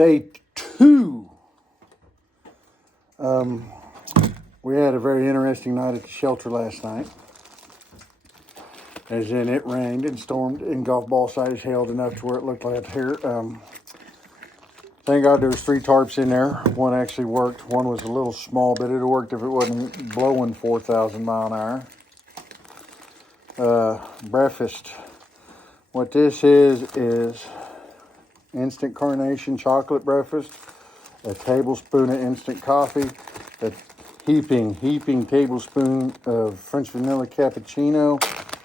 Day 2. We had a very interesting night at the shelter last night. As in, it rained and stormed and golf ball size hailed enough to where it looked like here. Thank God there was 3 tarps in there. One actually worked. One was a little small, but it would have worked if it wasn't blowing 4,000 mile an hour. Breakfast. What this is instant carnation chocolate breakfast, a tablespoon of instant coffee, a heaping tablespoon of French vanilla cappuccino,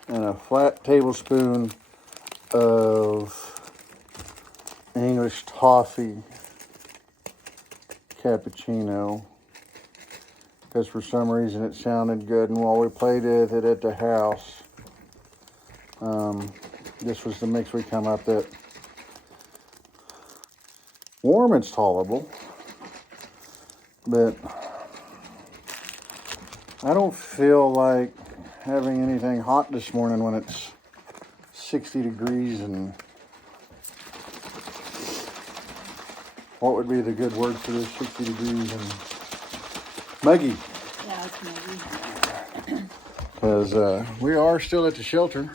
and a flat tablespoon of English toffee cappuccino, because for some reason it sounded good, and while we played with it at the house, this was the mix we come up that warm, it's tolerable, but I don't feel like having anything hot this morning when it's 60 degrees and what would be the good word for this? 60 degrees and muggy. Yeah, it's muggy. Because we are still at the shelter.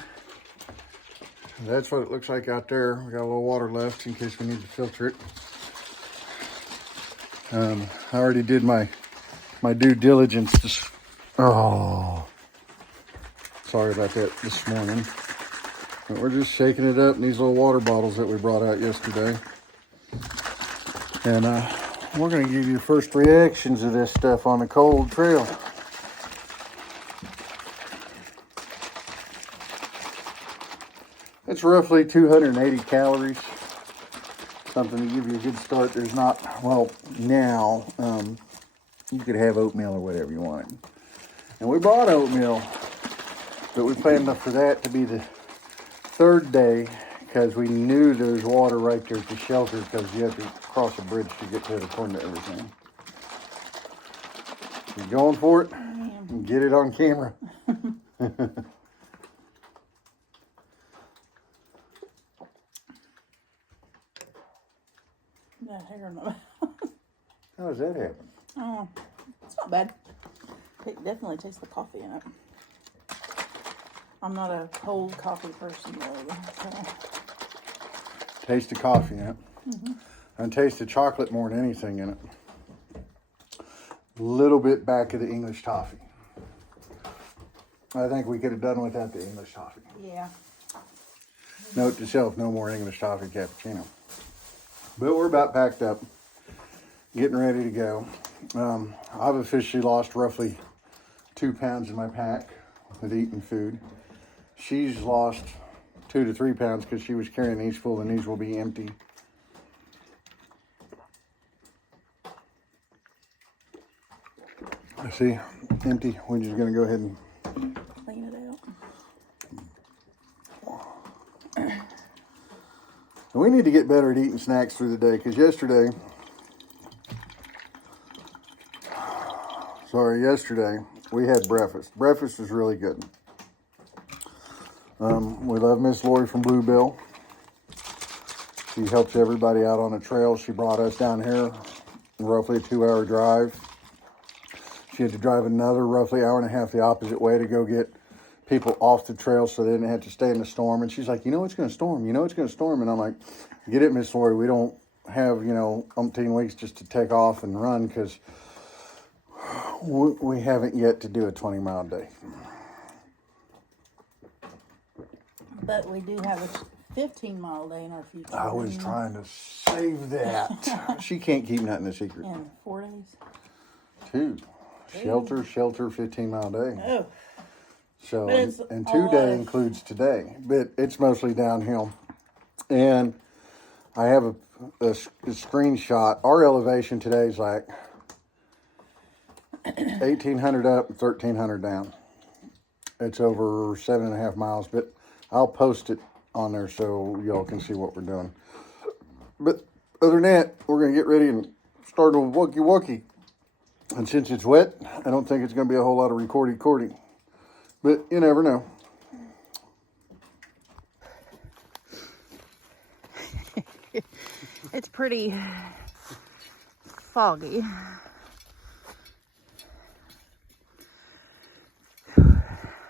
That's what it looks like out there. We got a little water left in case we need to filter it. I already did my due diligence. Oh, sorry about that this morning. But we're just shaking it up in these little water bottles that we brought out yesterday. And we're going to give you first reactions of this stuff on the cold trail. It's roughly 280 calories. Something to give you a good start. There's not, well, now, you could have oatmeal or whatever you wanted. And we brought oatmeal, but we planned for that to be the 3rd day, because we knew there's water right there at the shelter, because you have to cross a bridge to get to it according to everything. You going for it? And get it on camera. That hair in my mouth. How does that happen? Oh, it's not bad. It definitely tastes the coffee in it. I'm not a cold coffee person though. So. Taste the coffee in it. Mm-hmm. And taste the chocolate more than anything in it. A little bit back of the English toffee. I think we could have done without the English toffee. Yeah. Note to self, no more English toffee cappuccino. But we're about packed up, getting ready to go. I've officially lost roughly 2 pounds in my pack with eating food. She's lost 2 to 3 pounds because she was carrying these full, and these will be empty. See, empty. We're just going to go ahead and Clean it out. we need to get better at eating snacks through the day, because yesterday we had breakfast. Breakfast was really good. We love Miss Lori from Bluebell. She helps everybody out on the trail. She brought us down here, roughly a 2-hour drive. She had to drive another roughly hour and a half the opposite way to go get people off the trail so they didn't have to stay in the storm. And she's like, you know it's going to storm. You know it's going to storm. And I'm like, get it, Miss Lori. We don't have, umpteen weeks just to take off and run, because we haven't yet to do a 20-mile day. But we do have a 15-mile day in our future. I was trying to save that. She can't keep nothing a secret. In 4 days? 2. Shelter, 15-mile day. Oh. So, and 2 day includes today, but it's mostly downhill. And I have a screenshot. Our elevation today is like 1,800 up and 1,300 down. It's over 7.5 miles, but I'll post it on there so y'all can see what we're doing. But other than that, we're going to get ready and start a walkie-walkie. And since it's wet, I don't think it's going to be a whole lot of recording. But you never know. It's pretty foggy.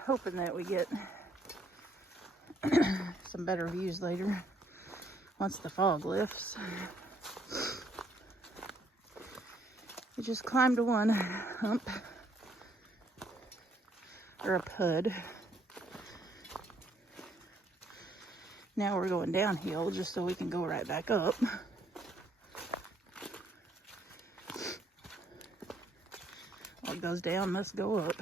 Hoping that we get some better views later once the fog lifts. We just climbed one hump, or a pud. Now we're going downhill just so we can go right back up. What goes down must go up.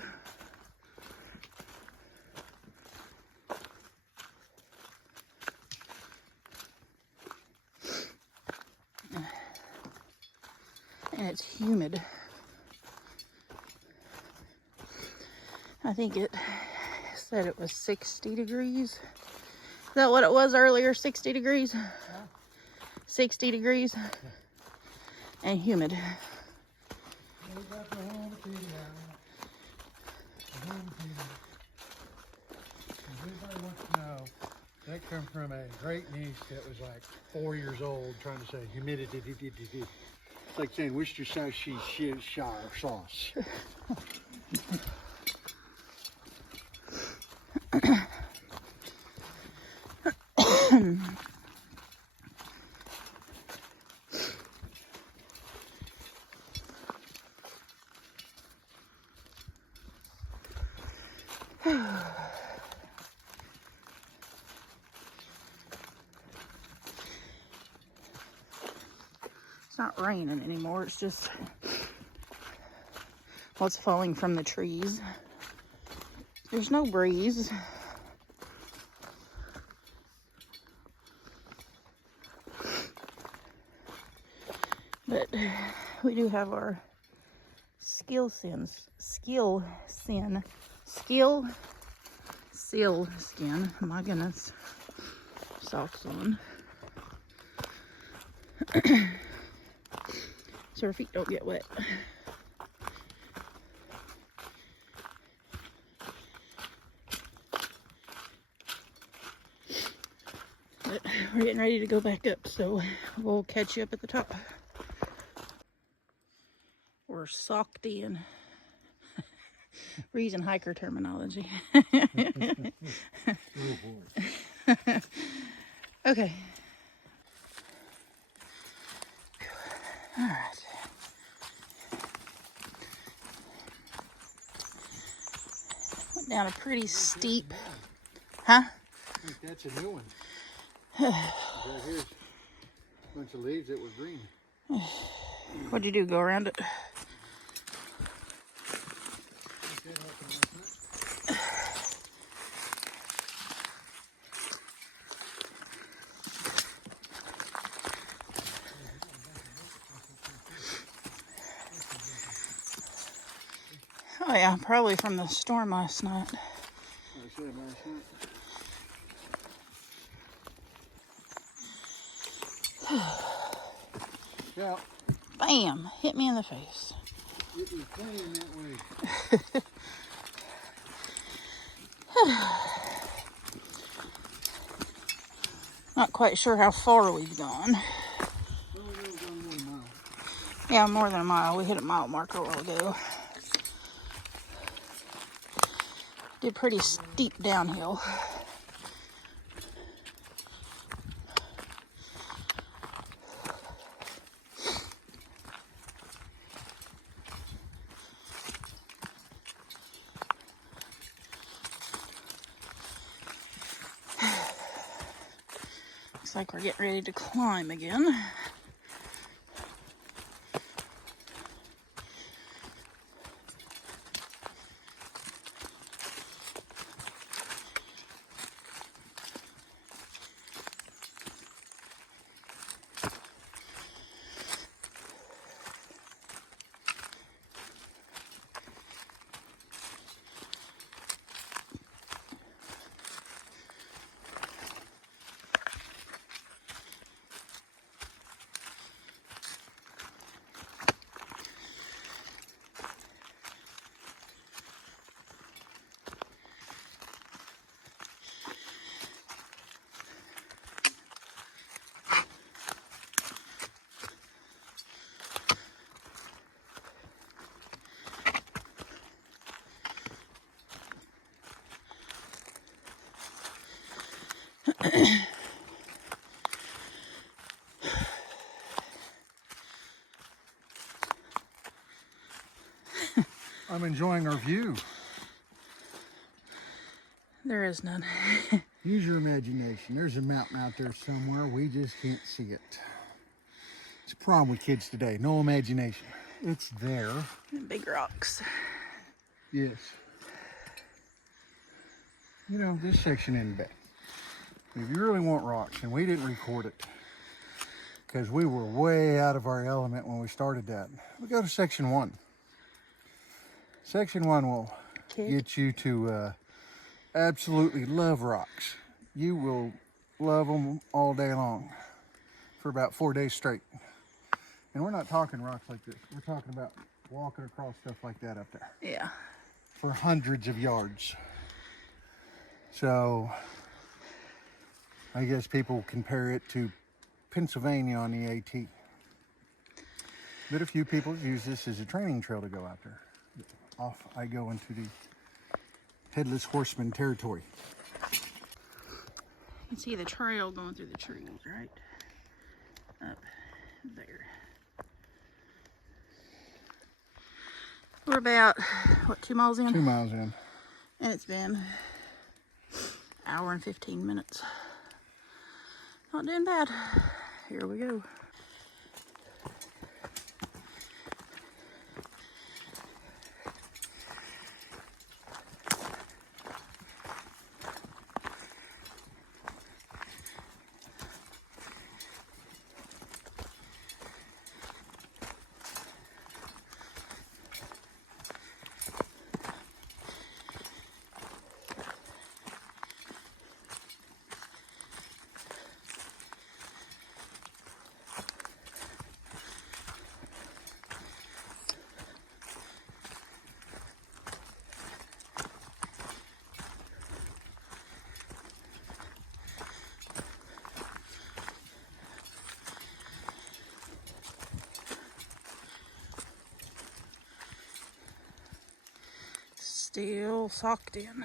And it's humid. I think it said it was 60 degrees. Is that what it was earlier? 60 degrees? 60 degrees. And humid. Everybody wants to know, that come from a great niece that was like 4 years old trying to say humidity. It's like saying Worcestershire sauce. It's not raining anymore. It's just what's falling from the trees. There's no breeze. But we do have our seal skin. My goodness. Socks on. So our feet don't get wet. But we're getting ready to go back up, so we'll catch you up at the top. We're socked in. We're using hiker terminology. Okay. All right. Went down a pretty steep, huh? I think that's a new one. Right here's a bunch of leaves that were green. What'd you do, go around it? Oh yeah, probably from the storm last night. I said last night. Yeah. Bam! Hit me in the face. It was playing that way. Not quite sure how far we've gone. Well, we know we've gone more than a mile. Yeah, more than a mile. We hit a mile marker a while ago. Did pretty steep downhill. Looks like we're getting ready to climb again. I'm enjoying our view. There is none. Use your imagination. There's a mountain out there somewhere. We just can't see it. It's a problem with kids today. No imagination. It's there. And big rocks. Yes. You know, this section isn't bad. If you really want rocks, and we didn't record it because we were way out of our element when we started that, we go to section 1. Section 1 will get you to absolutely love rocks. You will love them all day long for about 4 days straight. And we're not talking rocks like this. We're talking about walking across stuff like that up there Yeah. for hundreds of yards. So I guess people compare it to Pennsylvania on the AT. But a few people use this as a training trail to go out there. Off I go into the Headless Horseman territory. You can see the trail going through the trees, right? Up there. We're about, what, 2 miles in? 2 miles in. And it's been an hour and 15 minutes. Not doing bad. Here we go. Still socked in.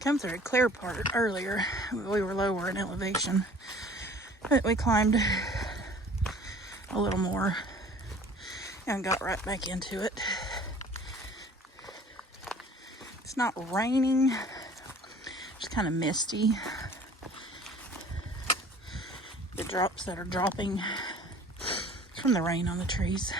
Come through a clear part earlier. We were lower in elevation, but we climbed a little more and got right back into it. It's not raining, just kind of misty. The drops that are dropping from the rain on the trees.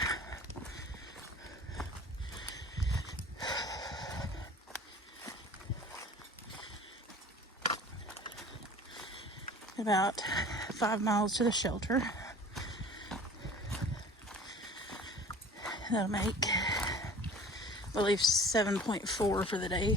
About 5 miles to the shelter. That'll make, I believe, 7.4 for the day.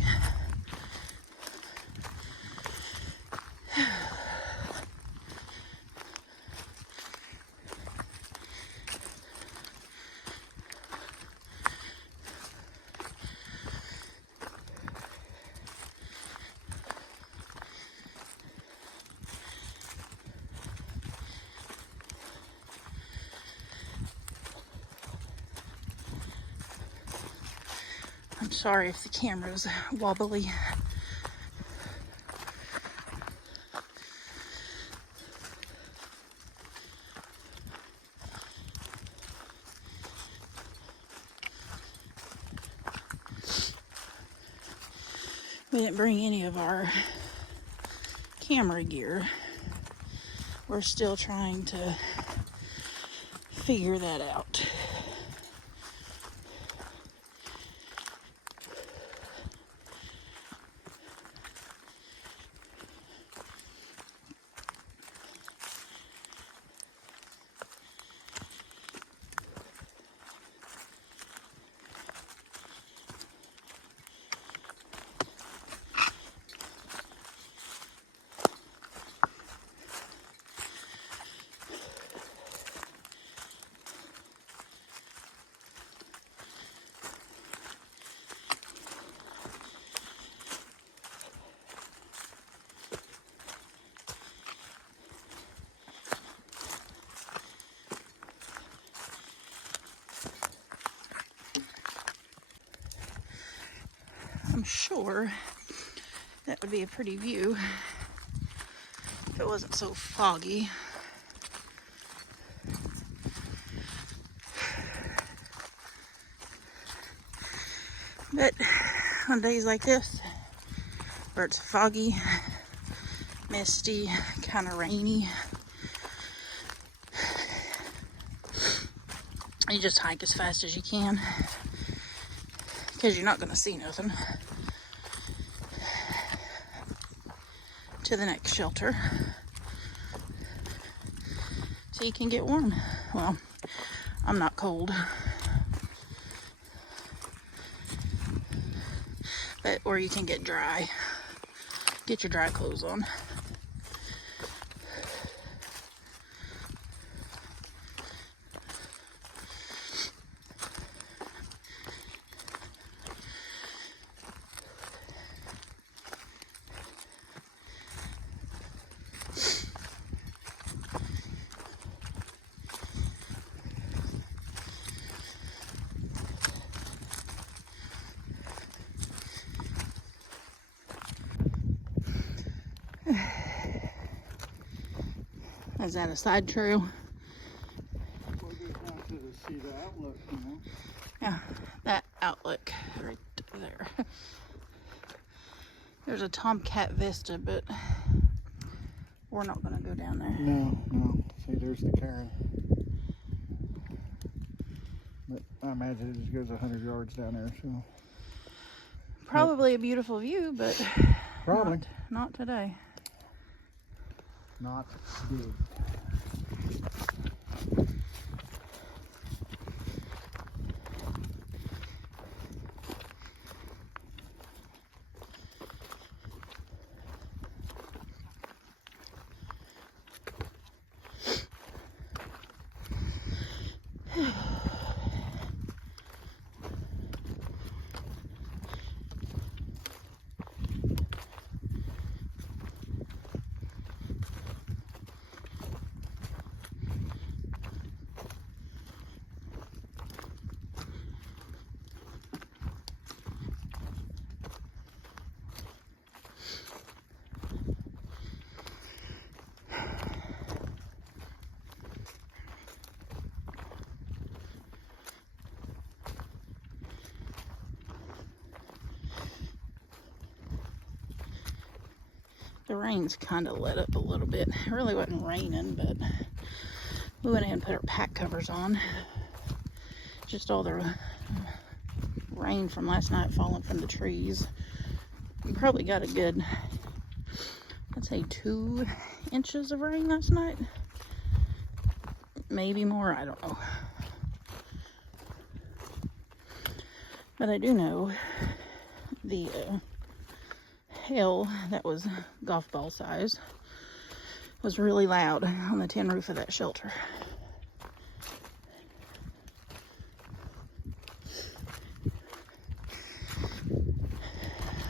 I'm sorry if the camera's wobbly. We didn't bring any of our camera gear. We're still trying to figure that out. I'm sure that would be a pretty view if it wasn't so foggy. But on days like this, where it's foggy, misty, kind of rainy, you just hike as fast as you can, because you're not going to see nothing to the next shelter, so you can get warm. Well, I'm not cold, but or you can get dry. Get your dry clothes on. Is that a side trail? We'll go down to see the outlook, you know. Yeah, that outlook right there. There's a Tomcat Vista, but we're not going to go down there. No. See, there's the cairn. But I imagine it just goes 100 yards down there, so. Probably a beautiful view, but Probably. not today. Not big. The rain's kind of let up a little bit. It really wasn't raining, but we went in and put our pack covers on. Just all the rain from last night falling from the trees. We probably got a good, I'd say 2 inches of rain last night. Maybe more, I don't know. But I do know the hail that was golf ball size was really loud on the tin roof of that shelter.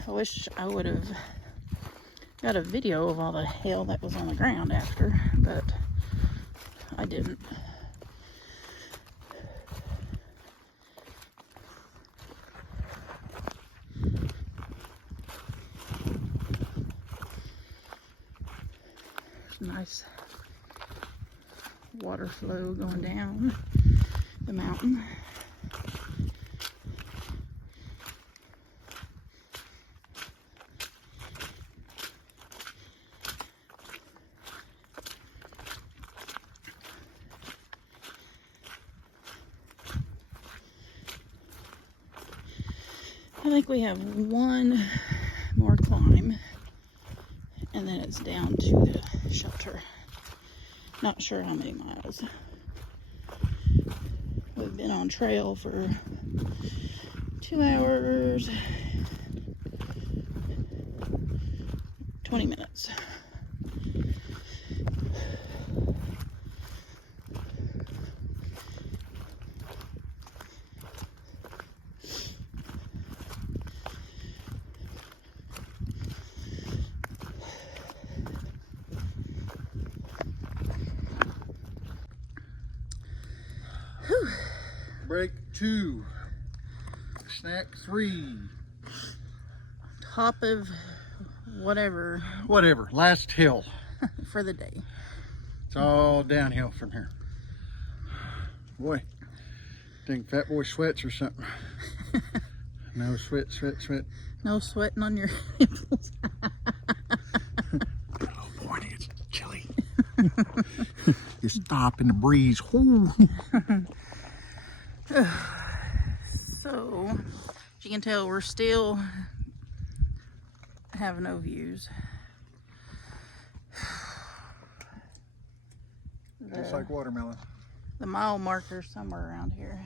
I wish I would have got a video of all the hail that was on the ground after, but I didn't. Nice water flow going down the mountain. I think we have one more climb, and then it's down to the shelter. Not sure how many miles. We've been on trail for 2 hours, 20 minutes. Break 2. Snack 3. top of whatever Whatever, last hill. for the day. It's all downhill from here. Boy, think Fat Boy sweats or something. No sweat. No sweating on your nipples. Oh boy, it's chilly. You stop in the breeze. Whoo. So, as you can tell, we're still have no views. Just like watermelon. The mile marker's somewhere around here.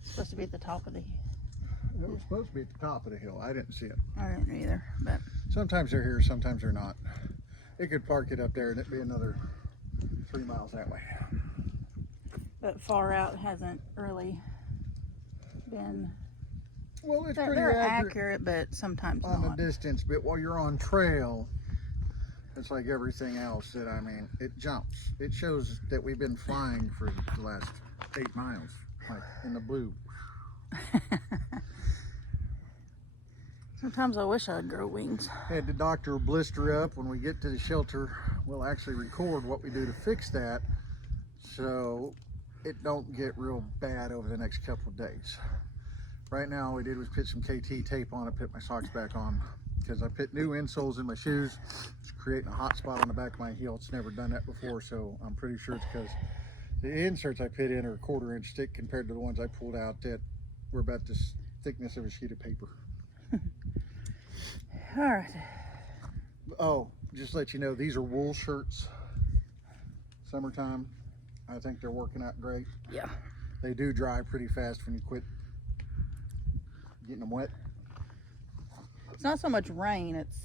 It's supposed to be at the top of the... It was supposed to be at the top of the hill. I didn't see it. I don't either, but... Sometimes they're here, sometimes they're not. It could park it up there and it'd be another 3 miles that way. But far out hasn't really been... Well, it's pretty They're accurate accurate, but sometimes on not. the distance. But while you're on trail, it's like everything else that, I mean, it jumps. It shows that we've been flying for the last 8 miles, like in the blue. Sometimes I wish I'd grow wings. Had the doctor blister up. When we get to the shelter, we'll actually record what we do to fix that so it don't get real bad over the next couple of days. Right now, all we did was put some KT tape on it, put my socks back on, because I put new insoles in my shoes. It's creating a hot spot on the back of my heel. It's never done that before, so I'm pretty sure it's because the inserts I put in are 1/4 inch thick compared to the ones I pulled out that were about the thickness of a sheet of paper. All right. Oh, just to let you know, these are wool shirts. Summertime. I think they're working out great. Yeah. They do dry pretty fast when you quit getting them wet. It's not so much rain, it's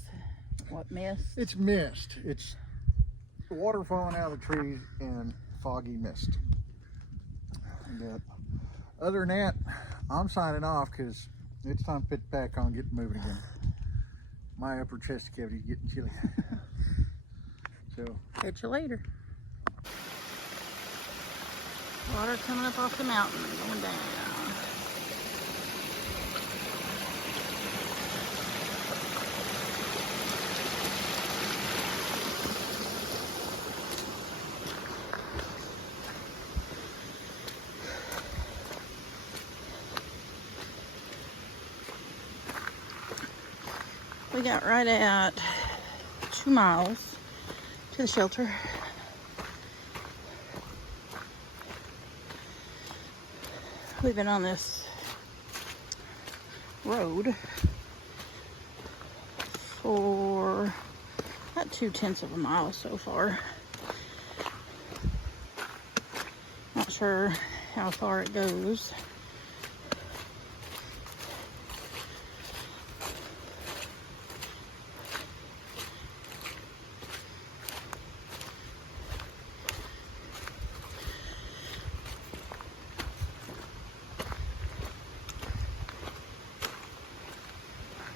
what, mist? It's mist. It's water falling out of the trees and foggy mist. But other than that, I'm signing off because it's time to put the pack on, get moving again. My upper chest cavity is getting chilly. So, Catch you later. Water coming up off the mountain, going down. We got right at 2 miles to the shelter. We've been on this road for about 2/10 of a mile so far. Not sure how far it goes.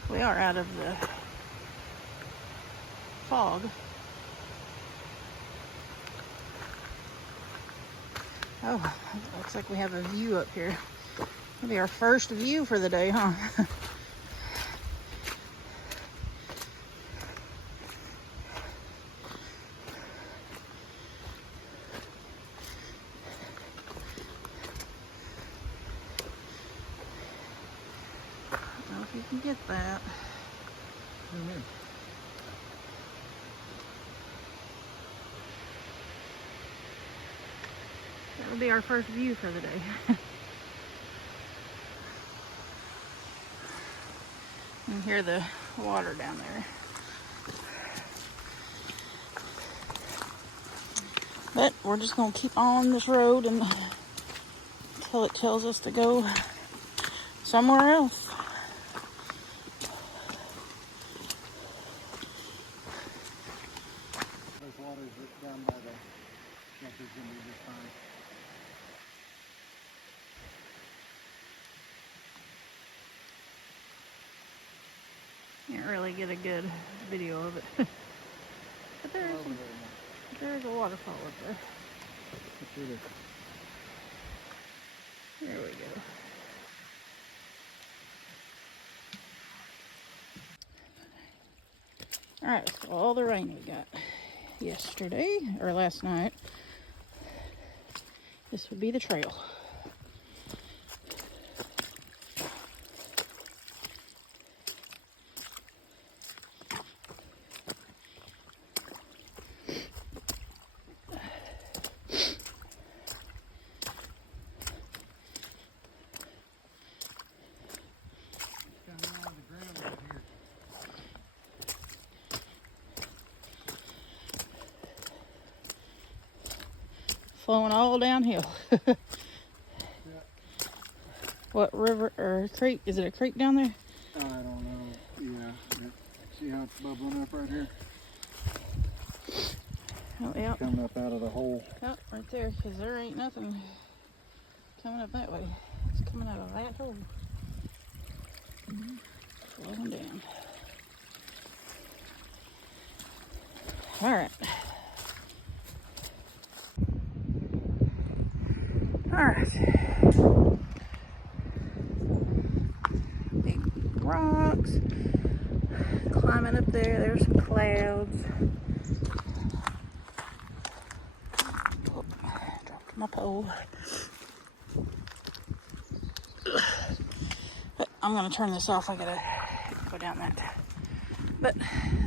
We are out of the fog. Oh, looks like we have a view up here. It'll be our first view for the day, huh? I don't know if you can get that. That'll be our first view for the day. You can hear the water down there. But we're just gonna keep on this road and until it tells us to go somewhere else. those waters down by the shelter's gonna be just fine. Can't really get a good video of it. But there's a waterfall up there. There we go. All right, so all the rain we got yesterday or last night. This would be the trail. Flowing all downhill. What river or creek? Is it a creek down there? I don't know. Yeah. See how it's bubbling up right here? Oh, yeah. Coming up out of the hole. Oh, right there, because there ain't nothing coming up that way. It's coming out of that hole. Flowing down. All right. All right. Big rocks. Climbing up there. There's some clouds. Oh, dropped my pole. But I'm gonna turn this off. I gotta go down that. But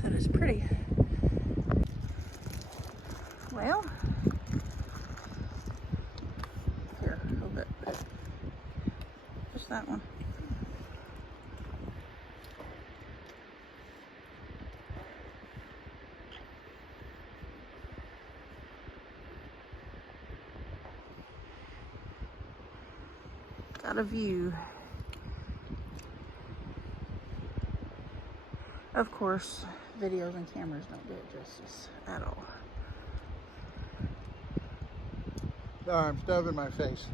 that is pretty. Well, here, a little bit. Just that one. Got a view. Of course, videos and cameras don't do it justice at all. No, I'm stubbing my face.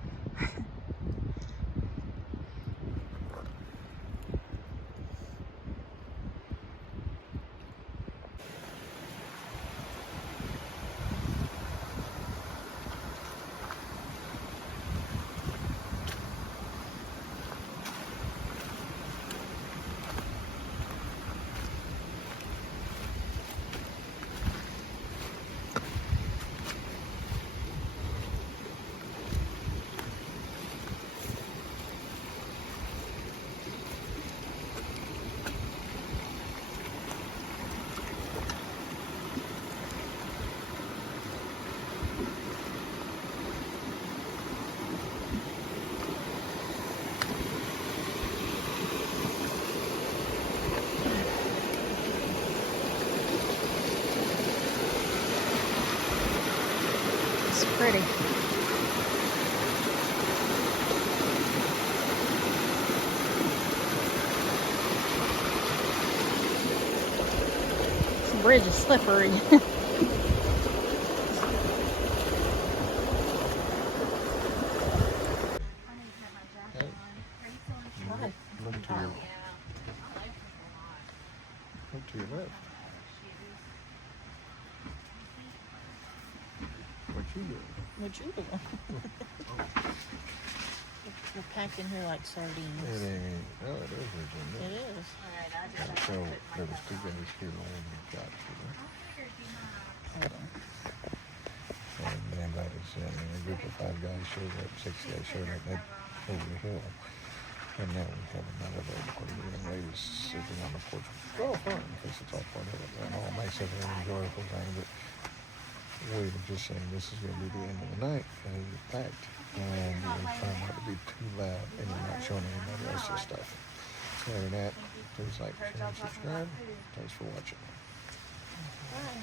It's pretty. This bridge is slippery. Look to your left. What you doing? What you doing? We're packed in here like sardines. It ain't. Oh, it is Virginia. It is. So there was two guys here on the job today. And they invited us in, and a group of 5 guys showed up, 6 guys showed up over the hill. And now we have another party. The young ladies sitting on the porch. It's all fun because it's all part of it. And all nice and enjoyable thing. But we were just saying this is going to be the end of the night because it's packed. And we're trying not to be too loud and you're not showing anybody else's stuff. So other than that, please like, share, and subscribe. Thanks for watching. Bye.